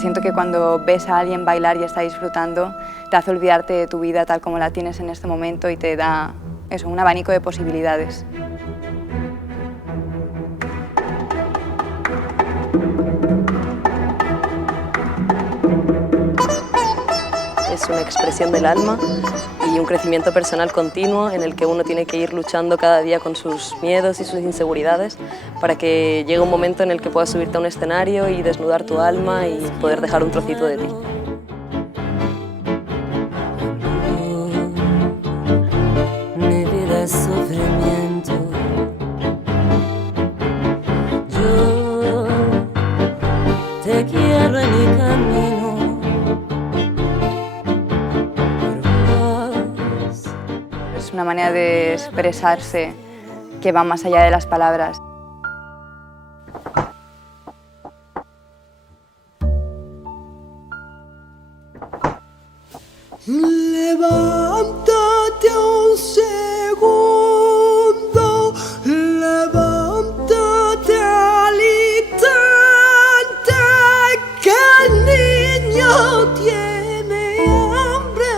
Siento que cuando ves a alguien bailar y está disfrutando, te hace olvidarte de tu vida tal como la tienes en este momento y te da eso, un abanico de posibilidades. Es una expresión del alma y un crecimiento personal continuo en el que uno tiene que ir luchando cada día con sus miedos y sus inseguridades para que llegue un momento en el que puedas subirte a un escenario y desnudar tu alma y poder dejar un trocito de ti. Mi vida es sufrimiento. Yo te quiero en mi camino. Es una manera de expresarse que va más allá de las palabras. Levántate un segundo, levántate al instante, que el niño tiene hambre.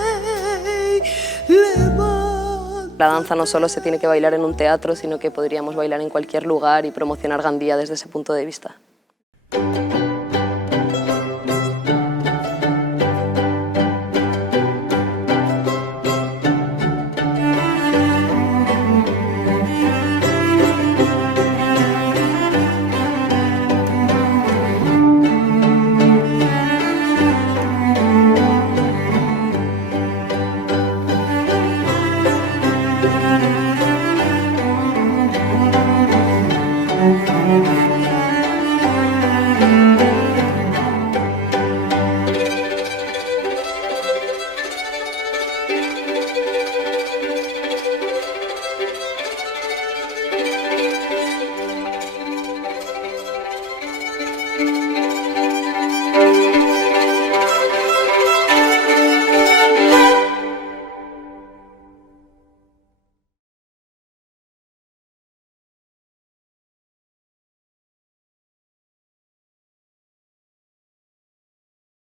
La danza no solo se tiene que bailar en un teatro, sino que podríamos bailar en cualquier lugar y promocionar Gandía desde ese punto de vista.